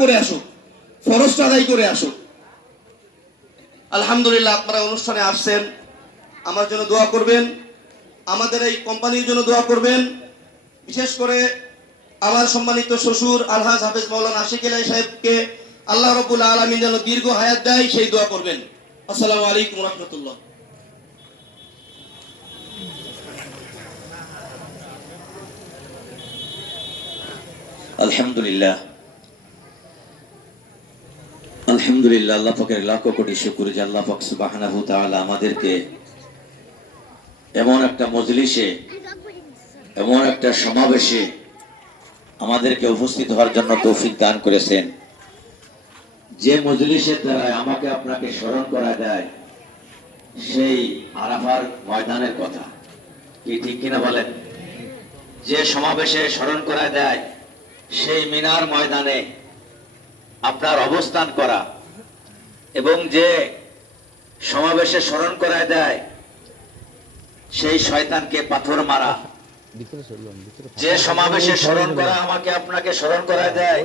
করে আসুক, ফরজটা আদায় করে আসুক। আলহামদুলিল্লাহ, আপনারা অনুষ্ঠানে আসছেন, আমার জন্য দোয়া করবেন, আমাদের এই কোম্পানির জন্য দোয়া করবেন। বিশেষ করে আমার সম্মানিত শ্বশুর আলহাজ হাফেজ মৌলানা আশিক এলাই সাহেবকে আল্লাহ রবুল্লা আলমী যেন দীর্ঘ হায়াত দেয়, সেই দোয়া করবেন। আসসালামু আলাইকুম রহমতুল্লাহ। আলহামদুলিল্লাহ। আলহামদুলিল্লাহ, আল্লাহ পাকের লাখ কোটি শুকুর যে আল্লাহ পাক সুবহানাহু তাআলা আমাদেরকে এমন একটা মজলিসে, এমন একটা সমাবেশে আমাদেরকে উপস্থিত হওয়ার জন্য তৌফিক দান করেছেন। যে মজলিসের দ্বারা আমাকে আপনাকে স্মরণ করা দেয় সেই আরাফার ময়দানের কথা। কি ঠিক কিনা বলেন? যে সমাবেশে স্মরণ করা দেয় সেই মিনার ময়দানে আপনার অবস্থান করা এবং যে সমাবেশে স্মরণ করায় দেয় সেই শয়তানকে পাথর মারা। যে সমাবেশে স্মরণ করা আমাকে আপনাকে স্মরণ করায় দেয়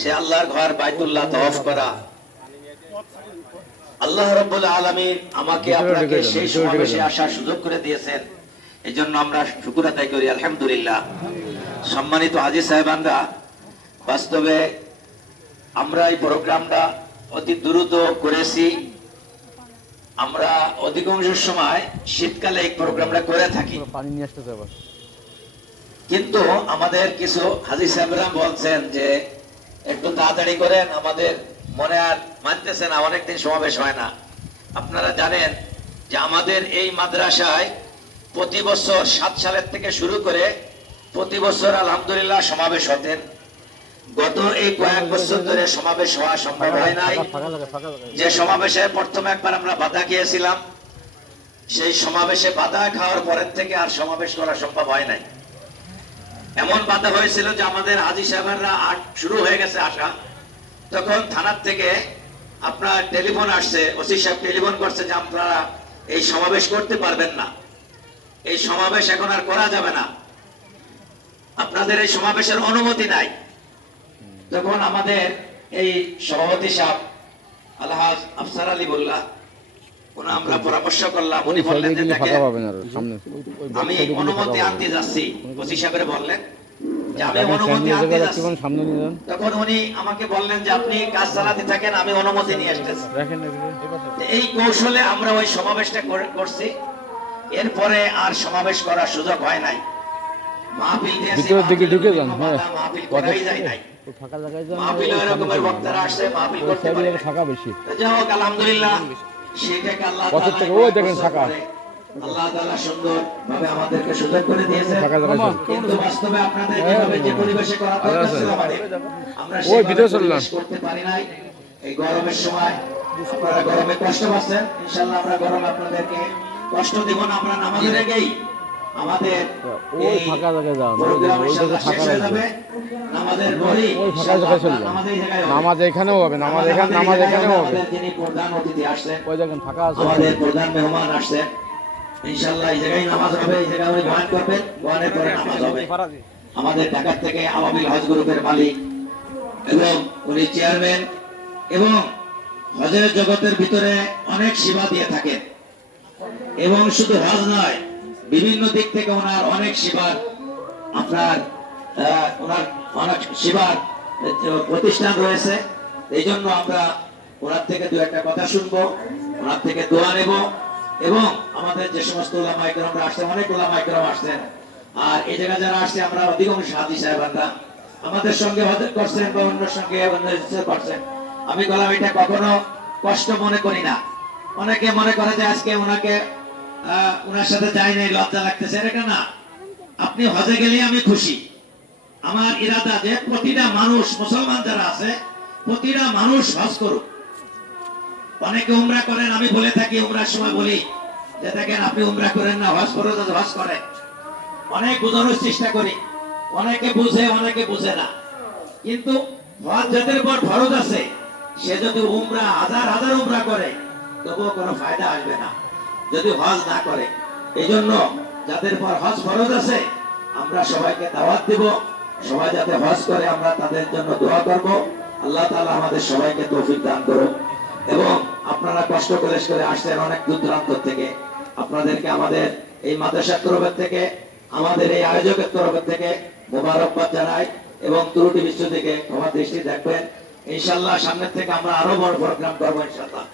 সে আল্লাহর ঘর বাইতুল্লাহ তওয়াফ করা। আল্লাহ রাব্বুল আলামিন আমাকে আপনাকে সেই সমাবেশে আসার সুযোগ করে দিয়েছেন। এই জন্য আমরা শুকুর আদায় করি আলহামদুলিল্লাহ। সম্মানিত হাজি সাহেবানরা বাস্তবে আমরা এই প্রোগ্রামটা অতি দ্রুত করেছি। আমরা অধিকাংশ সময় শীতকালে এই প্রোগ্রামটা করে থাকি। পানি নিয়ে কিন্তু আমাদের কিছু হাজি সাহেবরা বলছেন যে একটু তাড়াতাড়ি করেন আমাদের মনে আর মানতেছে না অনেকদিন সমাবেশ হয় না। আপনারা জানেন যে আমাদের এই মাদ্রাসায় প্রতি বছর সাত সালের থেকে শুরু করে প্রতি বছর আলহামদুলিল্লাহ সমাবেশ হতেন। গত এই কয়েক বছর ধরে সমাবেশ হওয়া সম্ভব হয় নাই। যে সমাবেশে প্রথমে একবার আমরা বাধা খেয়েছিলাম, সেই সমাবেশে বাধা খাওয়ার পরের থেকে আর সমাবেশ করা সম্ভব হয় নাই। এমন বাধা হয়েছিল যে আমাদের হাজি সাহেবরা শুরু হয়ে গেছে আসা। তখন থানার থেকে আপনার টেলিফোন আসছে, ওসি সাহেব টেলিফোন করছে যে আপনারা এই সমাবেশ করতে পারবেন না। এই সমাবেশ এখন আর করা যাবে না। আপনাদের এই সমাবেশের অনুমতি নাই। তখন আমাদের এই সভাপতি সাহেব আলহাজ আফসার আলী বললা আমরা পরামর্শ করলাম উনি বললেন যে দেখেন আমি অনুমতি আনতে যাচ্ছি ওসি সাহেবের বললেন। যে আমি অনুমতি আনতে যাচ্ছি। নিয়ে যান। তখন উনি আমাকে বললেন যে আপনি কাজ চালাতে থাকেন আমি অনুমতি নিয়ে আসতেছি। দেখেন এদিকে। তো এই কৌশলে আমরা ওই সমাবেশটা করছি। এরপরে আর সমাবেশ করার সুযোগ হয় নাই। মাহফিল দিয়েছি, যান হ্যাঁ। মাহফিল করাই যায় নাই। ওই ফাঁকা জায়গায় যান মাহফিলে ওই বক্তারা আসছে মাহফিল করতে সাইডে ফাঁকা বেশি। তো আলহামদুলিল্লাহ সেটাকে আল্লাহ থেকে ওই দেখেন ফাঁকা। আল্লাহ তাআলা সুন্দর ভাবে আমাদেরকে সুযোগ করে দিয়েছে। ফাঁকা জায়গায় কিন্তু বাস্তবে আপনাদের যেভাবে যে পরিবেশে করা দরকার ছিল আমাদের, আমরা ওই ভিতরে চললাম। করতে পারি নাই। এই গরমের সময় আপনারা গরমে কষ্ট পাচ্ছেন। ইনশাআল্লাহ আমরা গরমে আপনাদেরকে কষ্ট দিব না। আমরা নামাজের আগেই আমাদের ওই ফাঁকা জায়গায় যান, ওই প্রোগ্রাম ওই ইনশাআল্লাহ জায়গায় হয়ে ফাঁকা ওই ফাঁকা জায়গায় চলে আপনার নামাজ এখানেও হবে নামাজ এখানে নামাজ এখানেও হবে। ওই ফাঁকা আছে। আমাদের প্রধান মেহমান ইনশাল্লাহ এই জায়গায় নামাজ হবে এই জায়গায় উনি বয়ান করবেন বয়ানের পরে নামাজ হবে। আমাদের ঢাকার থেকে আওয়ামী হজ গ্রুপের মালিক এবং উনি চেয়ারম্যান এবং হজের জগতের ভিতরে অনেক সেবা দিয়ে থাকেন। এবং শুধু হজ নয় বিভিন্ন দিক থেকে ওনার অনেক সেবার, আপনার ওনার অনেক সেবার প্রতিষ্ঠান রয়েছে। এই জন্য আমরা ওনার থেকে দু একটা কথা শুনব, ওনার থেকে দোয়া নেব এবং আমাদের যে সমস্ত ওলামা ইকরামরা আসছেন, অনেক ওলামা ইকরাম আসছেন। আর এই জায়গায় যারা আসছে, আমরা অধিকাংশ হাজি সাহেবানরা। আমাদের সঙ্গে হজর করছেন বা অন্যের সঙ্গে করছেন। আমি বললাম এটা কখনো কষ্ট মনে করি না। অনেকে মনে করে যে আজকে ওনাকে ওনার সাথে যাই নাই, লজ্জা লাগতেছে, এটা না আপনি হজে গেলে আমি খুশি। আমার ইরাদা যে প্রতিটা মানুষ, মুসলমান যারা আছে, প্রতিটা মানুষ হজ করুক। অনেকে উমরা করেন, আমি বলে থাকি, উমরার সময় বলি যে, দেখেন, আপনি উমরা করেন না, হজ করে হজ করেন অনেক বোঝানোর চেষ্টা করি। অনেকে বুঝে অনেকে বুঝে না। কিন্তু হজ যাদের উপর ফরজ আছে, সে যদি উমরা, হাজার হাজার উমরা করে, তবুও কোনো ফায়দা আসবে না। যদি হজ না করে এই জন্য যাদের উপর হজ ফরজ আছে, আমরা সবাইকে দাওয়াত দিব। সবাই যাতে হজ করে, আমরা তাদের জন্য দোয়া করব। আল্লাহ তাআলা আমাদের সবাইকে তৌফিক দান করুন এবং আপনারা কষ্ট করে করে আসছেন অনেক দূর থেকে। আপনাদেরকে আমাদের এই মাদ্রাসার তরফের থেকে, আমাদের এই আয়োজকের তরফের থেকে মোবারকবাদ জানাই এবং ত্রুটি বিশ্ব থেকে ক্ষমা দৃষ্টি দেখবেন। ইনশাল্লাহ সামনের থেকে আমরা আরও বড় প্রোগ্রাম করব ইনশাল্লাহ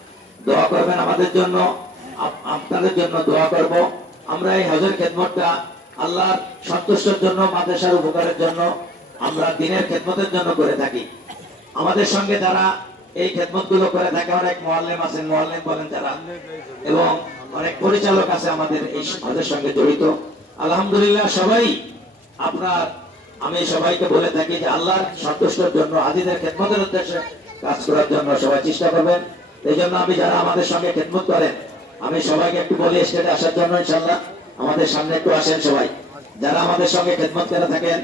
দোয়া করবেন আমাদের জন্য। আপনাদের জন্য দোয়া করব। আমরা এই হজের খেদমতটা আল্লাহর সন্তুষ্টর জন্য, মাদ্রাসার উপকারের জন্য, আমরা দিনের খেদমতের জন্য করে থাকি। আমাদের সঙ্গে যারা এই খেদমতগুলো করে থাকে, অনেক মোয়াল্লেম আছেন, মোয়াল্লেম বলেন যারা। এবং অনেক পরিচালক আছে আমাদের এই হজের সঙ্গে জড়িত। আলহামদুলিল্লাহ সবাই আপনার, আমি সবাইকে বলে থাকি যে আল্লাহর সন্তুষ্টর জন্য, আজিদের খেদমতের উদ্দেশ্যে কাজ করার জন্য সবাই চেষ্টা করবেন। এই জন্য আমি যারা আমাদের সঙ্গে খেদমত করেন আমি সবাইকে একটু বলি স্টেজে আসার জন্য ইনশাল্লাহ আমাদের সামনে একটু আসেন সবাই। যারা আমাদের সঙ্গে খেদমত করে থাকেন,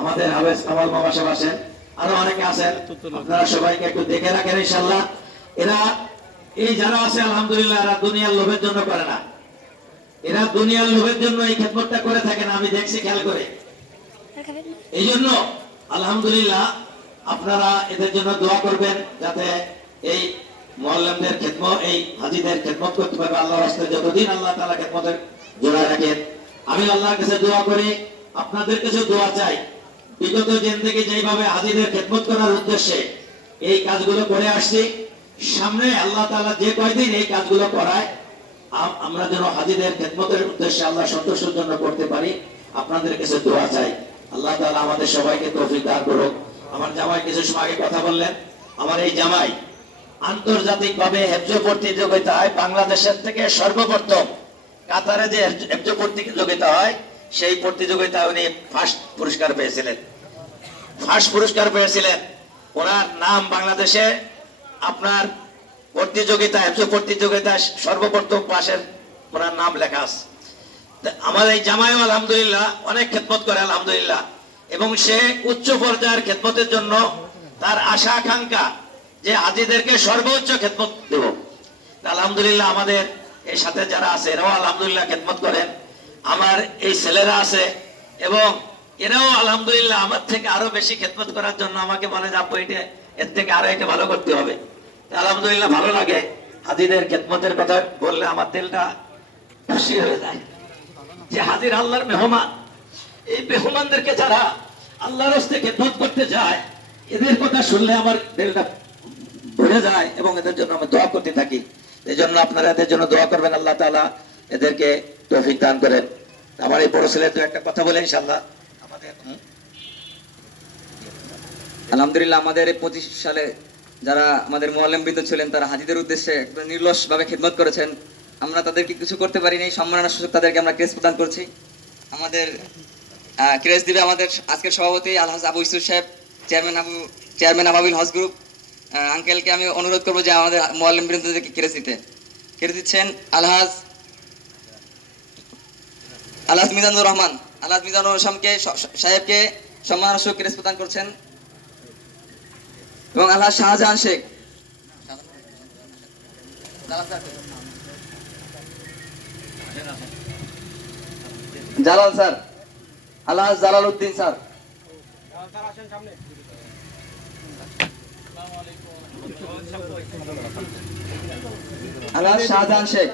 আমাদের হাবেজ কামাল মামা সাহেব আসেন আরও অনেকে আছেন, আপনারা সবাইকে একটু দেখে রাখেন ইনশাল্লাহ এরা, এই যারা আছে, আলহামদুলিল্লাহ, এরা দুনিয়ার লোভের জন্য করে না। এরা দুনিয়ার লোভের জন্য এই খেদমতটা করে থাকেন, আমি দেখছি খেয়াল করে। এই জন্য আলহামদুলিল্লাহ, আপনারা এদের জন্য দোয়া করবেন, যাতে এই মোয়াল্লামদের খেদমত, এই হাজিদের খেদমত করতে পারবে আল্লাহ রাস্তায় যতদিন আল্লাহ তালা খেদমতের জোড়া রাখেন। আমি আল্লাহর কাছে দোয়া করি, আপনাদের কাছে দোয়া চাই। বিগত দিন থেকে যেভাবে হাজিদের খেদমত করার উদ্দেশ্যে এই কাজগুলো করে আসছি, সামনে আল্লাহ তাআলা যে কয়দিন এই কাজগুলো করায় আমরা যেন হাজিদের খেদমতের উদ্দেশ্যে আল্লাহ সন্তোষের জন্য করতে পারি, আপনাদের কাছে দোয়া চাই। আল্লাহ তাআলা আমাদের সবাইকে তৌফিক দান করুক। আমার জামাই কিছু সময় আগে কথা বললেন। আমার এই জামাই আন্তর্জাতিক ভাবে হেফজ প্রতিযোগিতায় বাংলাদেশের থেকে সর্বপ্রথম কাতারে যে হেফজ প্রতিযোগিতা হয়, সেই প্রতিযোগিতায় উনি ফার্স্ট পুরস্কার পেয়েছিলেন। ফার্স্ট পুরস্কার পেয়েছিলেন। ওনার নাম বাংলাদেশে, আপনার প্রতিযোগিতা হেফজ প্রতিযোগিতায় সর্বপ্রথম পাশের ওনার নাম লেখা আছে। আমার এই জামাইও আলহামদুলিল্লাহ অনেক খেদমত করে, আলহামদুলিল্লাহ। এবং সে উচ্চ পর্যায়ের খেদমতের জন্য তার আশা আকাঙ্ক্ষা যে হাজিদেরকে সর্বোচ্চ খেদমত দেব। আলহামদুলিল্লাহ আমাদের এই সাথে যারা আছে, এরাও আলহামদুলিল্লাহ খেদমত করেন। আমার এই ছেলেরা আছে এবং এরাও আলহামদুলিল্লাহ আমার থেকে আরও বেশি খেদমত করার জন্য আমাকে বলে যে আপু এটা এর থেকে আরও এটা ভালো করতে হবে। আলহামদুলিল্লাহ ভালো লাগে। হাজিদের খেদমতের কথা বললে আমার দিলটা খুশি হয়ে যায়। যে হাজির আল্লাহর মেহমান, এই মেহমানদেরকে যারা আল্লাহর হস্তে খেদমত করতে যায়, এদের কথা শুনলে আমার দিলটা ভরে যায় এবং এদের জন্য আমি দোয়া করতে থাকি। এই জন্য আপনারা এদের জন্য দোয়া করবেন, আল্লাহ তাআলা এদেরকে তৌফিক দান করেন। আমার এই বড় ছেলে দু একটা কথা বলে, ইনশাআল্লাহ। আমাদের আলহামদুলিল্লাহ আমাদের এই পঁচিশ সালে যারা আমাদের মোয়াল্লেমবৃন্দ ছিলেন, তারা হাজিদের উদ্দেশ্যে একদম নির্লসভাবে খেদমত করেছেন। আমরা তাদেরকে কিছু করতে পারিনি সম্মাননার সুযোগ তাদেরকে আমরা ক্রেস প্রদান করছি। আমাদের ক্রেস দিবে আমাদের আজকের সভাপতি আলহাজ আবু ইসুর সাহেব, চেয়ারম্যান আবু চেয়ারম্যান আবাবিল হজ গ্রুপ। আঙ্কেলকে আমি অনুরোধ করব যে আমাদের মোয়াল্লেমবৃন্দদেরকে ক্রেস দিতে ক্রেস দিচ্ছেন আলহাজ আলহাজ মিজানুর রহমান। আলহাজ মিজানুর রহমানকে সাহেবকে সম্মাননার সুযোগ ক্রেস প্রদান করছেন। এবং আল্লাহ শাহজাহান শেখ। জালাল স্যার। আল্লাহ জালাল উদ্দিন স্যার। আল্লাহ শাহজাহান শেখ।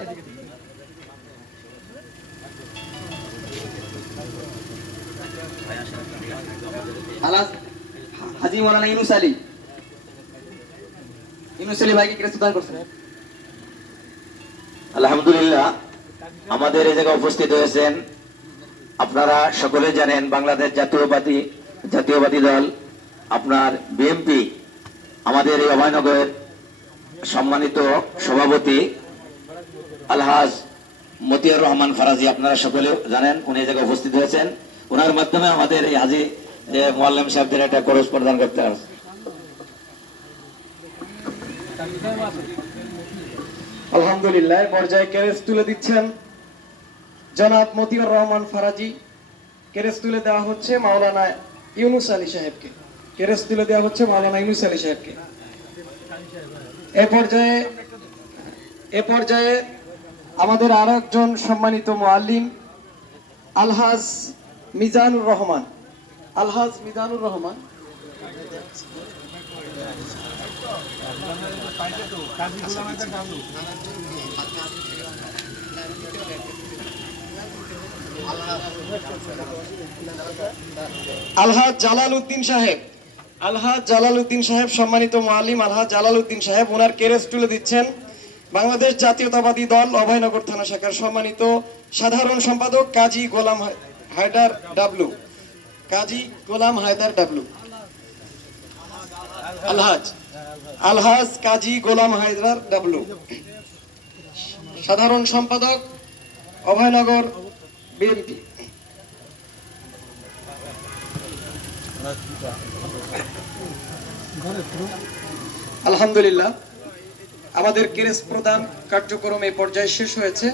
আল্লাহ হাজি মৌলানা ইউনুস আলী। ইউনুস আলী ভাইকে প্রদান করছেন আলহামদুলিল্লাহ, আমাদের এই জায়গায় উপস্থিত হয়েছেন আপনারা সকলে জানেন বাংলাদেশ জাতীয়বাদী জাতীয়বাদী দল, আপনার বিএনপি আমাদের এই অভয়নগরের সম্মানিত সভাপতি আলহাজ মতিয়ার রহমান ফারাজি, আপনারা সকলে জানেন উনি এই জায়গায় উপস্থিত হয়েছেন। ওনার মাধ্যমে আমাদের এই হাজি মোয়াল্লাম সাহেবদের একটা খরচ প্রদান করতে হবে। আলহামদুলিল্লাহ পর্যায়ে কেরেস তুলে দিচ্ছেন জনাব মতিউর রহমান ফারাজি। কেরেস তুলে দেওয়া হচ্ছে মাওলানা ইউনুস আলী সাহেবকে। কেরেস তুলে দেওয়া হচ্ছে মাওলানা ইউনুস আলী সাহেবকে। এ পর্যায়ে এ পর্যায়ে আমাদের আর একজন সম্মানিত মোয়াল্লিম আলহাজ মিজানুর রহমান। আলহাজ মিজানুর রহমান। আলহাজ জালাল উদ্দিন সাহেব। আলহাজ জালাল উদ্দিন সাহেব, সম্মানিত মালিম আলহাজ জালাল উদ্দিন সাহেব ওনার কেরেস তুলে দিচ্ছেন বাংলাদেশ জাতীয়তাবাদী দল অভয়নগর থানা শাখার সম্মানিত সাধারণ সম্পাদক কাজী গোলাম হায়দার ডাবলু। কাজী গোলাম হায়দার ডাবলু। আলহাজ আলহাজ কাজী গোলাম হায়দার ডাবলু। সাধারণ সম্পাদক অভয়নগর বিএনপি। আলহামদুলিল্লাহ। আমাদের কেরেস প্রদান কার্যক্রম এই পর্যায়ে শেষ হয়েছে।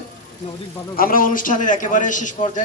আমরা অনুষ্ঠানের একেবারে শেষ পর্যায়ে